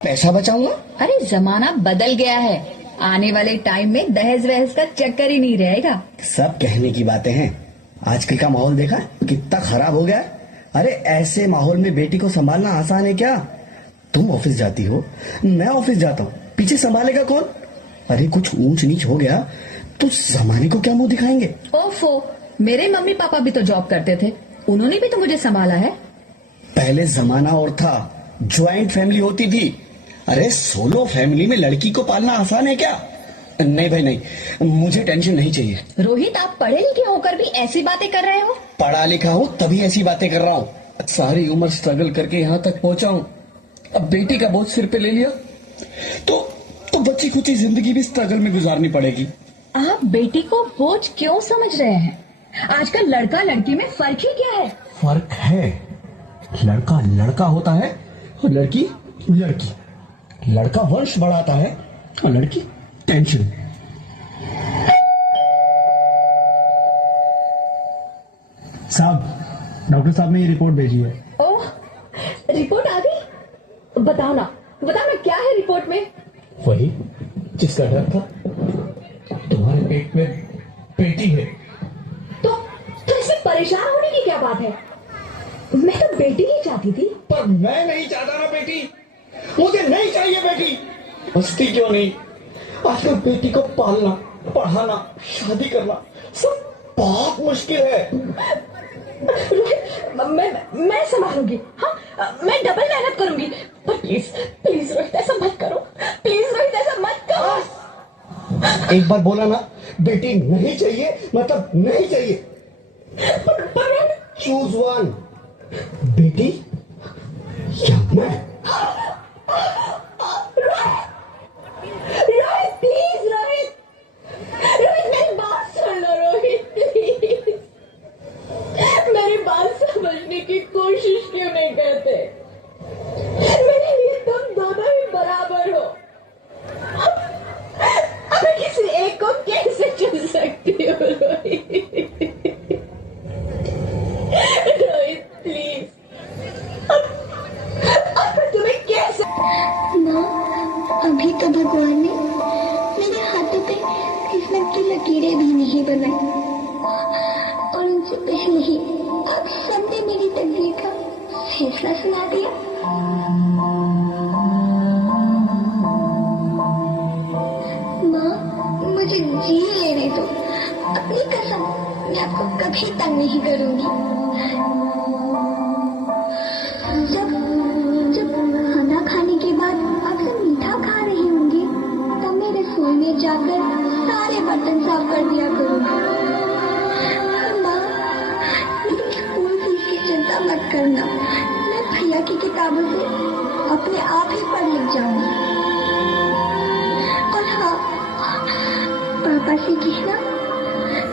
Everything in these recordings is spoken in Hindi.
पैसा बचाऊंगा। अरे जमाना बदल गया है। आने वाले टाइम में दहेज वहेज का चक्कर ही नहीं रहेगा। सब कहने की बातें हैं। आजकल का माहौल देखा कितना खराब हो गया है। अरे ऐसे माहौल में बेटी को संभालना आसान है क्या? तुम ऑफिस जाती हो, मैं ऑफिस जाता हूँ, पीछे संभालेगा कौन? अरे कुछ ऊंच नीच हो गया तो जमाने को क्या मुंह दिखाएंगे? ओफो, मेरे मम्मी पापा भी तो जॉब करते थे, उन्होंने भी तो मुझे संभाला है। पहले जमाना और था, ज्वाइंट फैमिली होती थी। अरे सोलो फैमिली में लड़की को पालना आसान है क्या? नहीं भाई नहीं, मुझे टेंशन नहीं चाहिए। रोहित, आप पढ़े लिखे होकर भी ऐसी बातें कर रहे हो? पढ़ा लिखा हूँ तभी ऐसी बातें कर रहा हूँ। सारी उम्र स्ट्रगल करके यहाँ तक पहुंचा हूँ, अब बेटी का बोझ सिर पे ले लिया तो बच्ची खुची जिंदगी भी स्ट्रगल में गुजारनी पड़ेगी। आप बेटी को बोझ क्यों समझ रहे हैं? आजकल लड़का लड़की में फर्क ही क्या है? फर्क है, लड़का लड़का होता है और लड़की लड़की। लड़का वंश बढ़ाता है और लड़की टेंशन। साहब, डॉक्टर साहब ने ये रिपोर्ट भेजी है। ओह, रिपोर्ट आ गई? बताओ ना क्या है रिपोर्ट में? वही जिसका डर था, तुम्हारे पेट में बेटी है। तो इसमें परेशान होने की क्या बात है? मैं तो बेटी ही चाहती थी। पर मैं नहीं चाहता ना बेटी, मुझे नहीं चाहिए बेटी। मस्ती क्यों नहीं, आजकल बेटी को पालना, पढ़ाना, शादी करना सब बहुत मुश्किल है। रोहित, मैं संभालूंगी। हाँ, मैं डबल मेहनत करूंगी। पर प्लीज रोहित, ऐसा मत करो। प्लीज रोहित, ऐसा मत करो। एक बार बोला ना, बेटी नहीं चाहिए मतलब नहीं चाहिए। पर चूज वन, बेटी या मैं। रोहित प्लीज, रोहित मेरी बात सुन लो। रोहित प्लीज, मेरी बात समझने की कोशिश क्यों नहीं करते? मेरे लिए तुम दोनों ही बराबर हो। मैं किसी एक को कैसे चुन सकती हूँ? रोहित प्लीज, अब तुम्हें कैसे? माँ, अभी तो भगवान ने मेरे हाथों पे किस्मत की लकीरें भी नहीं बनाई, और उनसे पहले ही आप सबने मेरी तकदीर का फैसला सुना दिया। माँ, मुझे जी लेने दो। अपनी कसम, मैं आपको कभी तंग नहीं करूंगी। जब खाना खाने के बाद आपसे मीठा खा रही होंगी, तब मैं रसोई में जाकर सारे बर्तन साफ कर दिया करूंगी। माँ, मेरी स्कूल फीस की चिंता मत करना, मैं भैया की किताबों से अपने आप ही पढ़ लिख जाऊंगी। और हाँ, पापा से कहना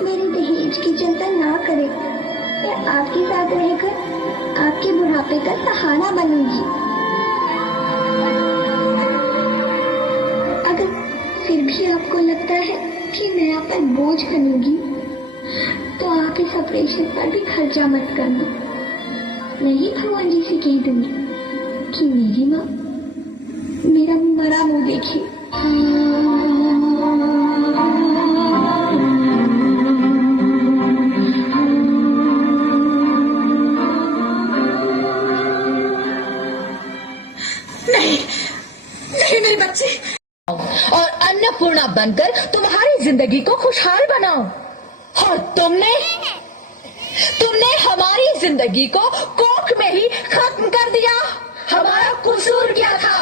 मेरे दहेज की चिंता ना करे। मैं आपके साथ रहकर आपके बुढ़ापे का सहारा बनूंगी। अगर फिर भी आपको लगता है कि मैं आप पर बोझ बनूंगी, तो आप इस ऑपरेशन पर भी खर्चा मत करना। मैं ही भगवान जी से कह दूंगी कि मेरी माँ मेरा मरा मुंह देखी। नहीं मेरी बच्ची, और अन्नपूर्णा बनकर तुम्हारी जिंदगी को खुशहाल बनाओ। और तुमने हमारी जिंदगी को कोख में ही खत्म कर दिया। हमारा कसूर क्या था?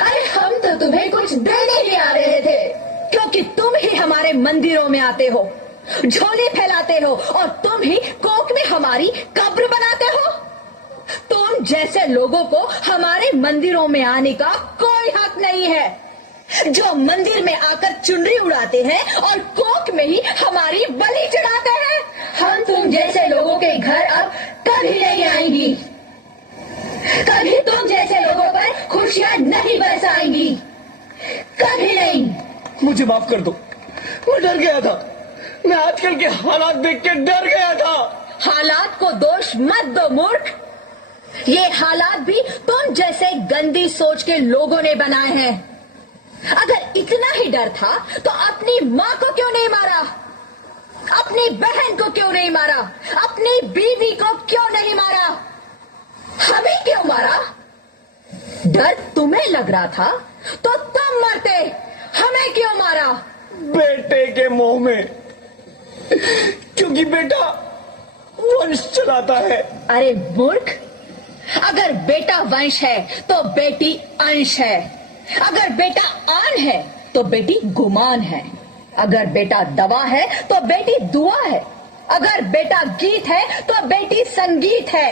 अरे हम तो तुम्हें कुछ देने ही आ रहे थे, क्योंकि तुम ही हमारे मंदिरों में आते हो, झोले फैलाते हो, और तुम ही कोख में हमारी कब्र बनाते हो। तुम जैसे लोगों को हमारे मंदिरों में आने का कोई हक नहीं है, जो मंदिर में आकर चुनरी उड़ाते हैं और कोक में ही हमारी बलि चढ़ाते हैं। हम तुम जैसे लोगों के घर अब कभी नहीं आएंगी, कभी तुम जैसे लोगों पर खुशियां नहीं बरसाएंगी, कभी नहीं। मुझे माफ कर दो, मैं डर गया था। मैं आजकल के हालात देख के डर गया था। हालात को दोष मत दो मूर्ख। ये हालात भी तुम जैसे गंदी सोच के लोगों ने बनाए हैं। अगर इतना ही डर था तो अपनी माँ को क्यों नहीं मारा? अपनी बहन को क्यों नहीं मारा? अपनी बीवी को क्यों नहीं मारा? हमें क्यों मारा? डर तुम्हें लग रहा था तो तुम मरते, हमें क्यों मारा? बेटे के मुंह में, क्योंकि बेटा वंश चलाता है। अरे मूर्ख, अगर बेटा वंश है तो बेटी अंश है। अगर बेटा आन है तो बेटी गुमान है। अगर बेटा दवा है तो बेटी दुआ है। अगर बेटा गीत है तो बेटी संगीत है।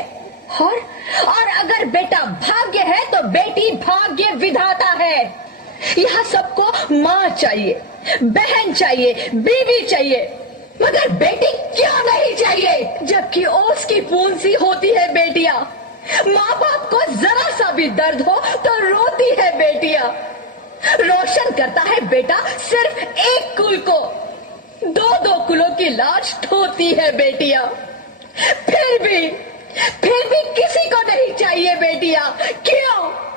और अगर बेटा भाग्य है तो बेटी भाग्य विधाता है। यहाँ सबको माँ चाहिए, बहन चाहिए, बीवी चाहिए, मगर बेटी क्यों नहीं चाहिए? जबकि ओस की बूंद सी होती है बेटियां। माँ बाप को जरा सा भी दर्द हो तो रोती है बेटियां। रोशन करता है बेटा सिर्फ एक कुल को, दो दो कुलों की लाज ढोती है बेटियां। फिर भी किसी को नहीं चाहिए बेटियां।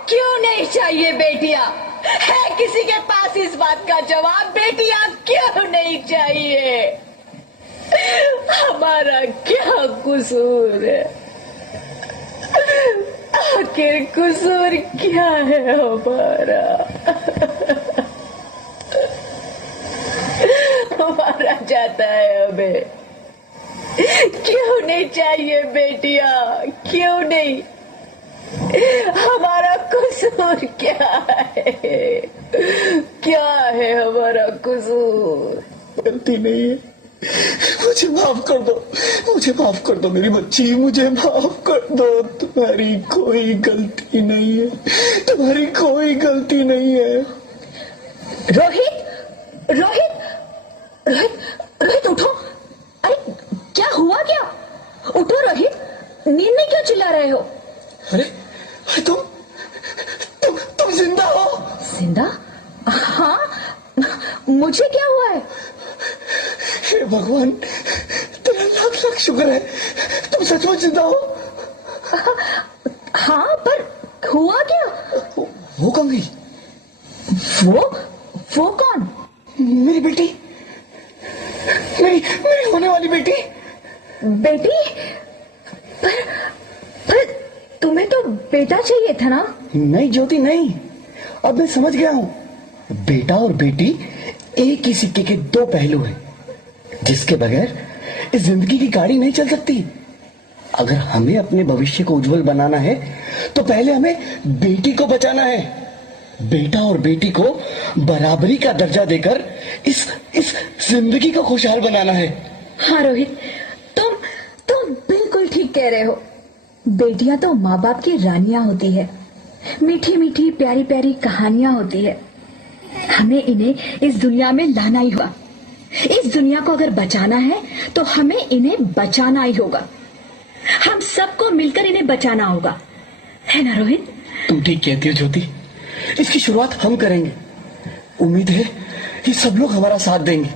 क्यों नहीं चाहिए बेटियां? है किसी के पास इस बात का जवाब? बेटियां क्यों नहीं चाहिए? हमारा क्या कसूर है? आखिर कसूर क्या है हमारा? मारा जाता है हमें। क्यों नहीं चाहिए बेटियां? क्यों नहीं? हमारा कसूर क्या है? क्या है हमारा कसूर? गलती नहीं है, मुझे माफ कर दो, मुझे माफ कर दो मेरी बच्ची, मुझे माफ कर दो। तुम्हारी कोई गलती नहीं है, तुम्हारी कोई गलती नहीं है। रोहित, रोहित, रोहित, रोहित उठो। अरे क्या हुआ? क्या? उठो रोहित, नींद में क्यों चिल्ला रहे हो? अरे तुम जिंदा हो? जिंदा? हाँ, मुझे क्या हुआ है? हे भगवान, तेरा लाख लाख शुक्र है, तुम सचमुच जिंदा हो। हाँ, पर हुआ क्या? वो कौन गई? वो कौन? मेरी बेटी, मेरी होने वाली बेटी। बेटी? पर तुम्हें तो बेटा चाहिए था ना? नहीं ज्योति नहीं, अब मैं समझ गया हूं। बेटा और बेटी एक ही सिक्के के दो पहलू हैं, जिसके बगैर इस जिंदगी की गाड़ी नहीं चल सकती। अगर हमें अपने भविष्य को उज्जवल बनाना है तो पहले हमें बेटी को बचाना है। बेटा और बेटी को बराबरी का दर्जा देकर इस जिंदगी को खुशहाल बनाना है। हाँ रोहित, तुम बिल्कुल ठीक कह रहे हो। बेटियां तो माँ बाप की रानियां होती है, मीठी मीठी प्यारी प्यारी कहानियां होती है। हमें इन्हें इस दुनिया में लाना ही हुआ। इस दुनिया को अगर बचाना है तो हमें इन्हें बचाना ही होगा। हम सबको मिलकर इन्हें बचाना होगा, है ना रोहित? तुम ठीक कहती हो ज्योति, इसकी शुरुआत हम करेंगे। उम्मीद है कि सब लोग हमारा साथ देंगे।